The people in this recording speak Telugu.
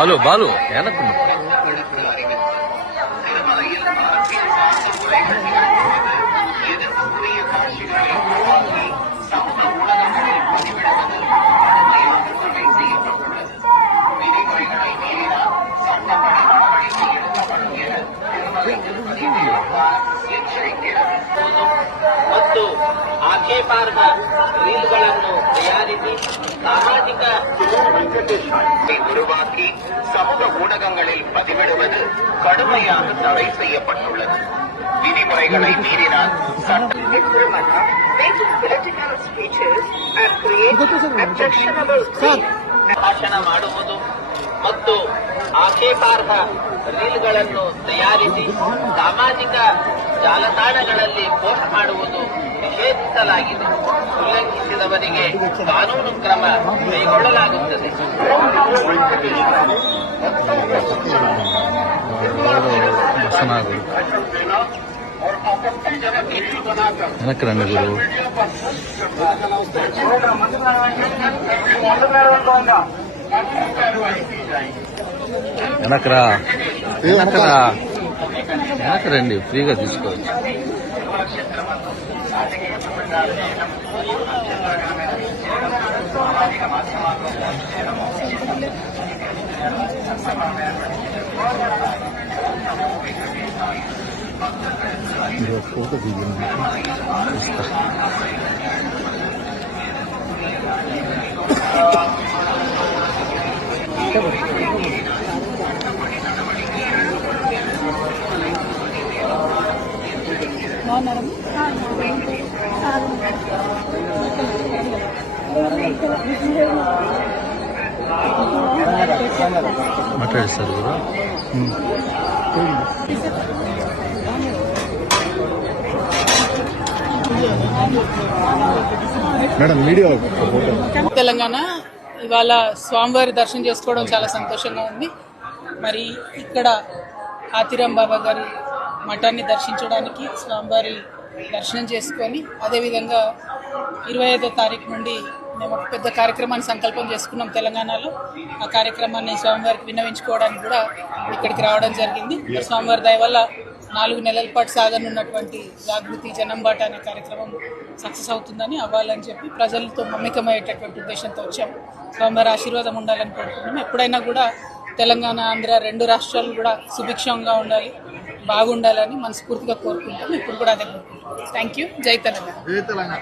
బాలు బాలు వెనక్కు ಮತ್ತು ಆಕ್ಷೇಪಾರ್ಹ ರೀಲ್ಗಳನ್ನು ತಯಾರಿಸಿ சாமாஜிக உருவாக்கி சமூக ஊடகங்களில் பதிவிடுவது கடுமையாக தடை செய்யப்பட்டுள்ளது. விதிமுறைகளை மீறினால் ಭಾಷಣ ಮಾಡುವುದು ಮತ್ತು ಆಕ್ಷೇಪಾರ್ಹ ರೀಲ್ಗಳನ್ನು ತಯಾರಿಸಿ ಸಾಮಾಜಿಕ ಜಾಲತಾಣಗಳಲ್ಲಿ ಪೋಸ್ಟ್ ಮಾಡುವುದು ನಿಷೇಧಿಸಲಾಗಿದೆ. ಉಲ್ಲಂಘಿಸಿದವರಿಗೆ ಕಾನೂನು ಕ್ರಮ ಕೈಗೊಳ್ಳಲಾಗುತ್ತದೆ. వెనకరా వెనకరా వెనకరండి, ఫ్రీగా తీసుకోవచ్చు. ఫోటో దిగింది. మాట్లాడిస్తారు కదా మేడం. వీడియో తెలంగాణ ఇవాళ స్వామివారి దర్శనం చేసుకోవడం చాలా సంతోషంగా ఉంది. మరి ఇక్కడ ఆతిరాం బాబా గారి మఠాన్ని దర్శించడానికి స్వామివారి దర్శనం చేసుకొని అదేవిధంగా 25వ తారీఖు నుండి మేము ఒక పెద్ద కార్యక్రమాన్ని సంకల్పం చేసుకున్నాం తెలంగాణలో. ఆ కార్యక్రమాన్ని స్వామివారికి విన్నవించుకోవడానికి కూడా ఇక్కడికి రావడం జరిగింది. స్వామివారి దయ వల్ల 4 నెలల పాటు సాగనున్నటువంటి జాగృతి జనంబాట అనే కార్యక్రమం సక్సెస్ అవుతుందని, అవ్వాలని చెప్పి ప్రజలతో మమేకమయ్యేటటువంటి ఉద్దేశంతో వచ్చాము. స్వామివారి ఆశీర్వాదం ఉండాలని కోరుకుంటున్నాము. ఎప్పుడైనా కూడా తెలంగాణ ఆంధ్ర 2 రాష్ట్రాలు కూడా సుభిక్షంగా ఉండాలి, బాగుండాలని మనస్ఫూర్తిగా కోరుకుంటాం. ఇప్పుడు కూడా అదే కోరుకుంటాం. Thank you. జై తెలంగాణ.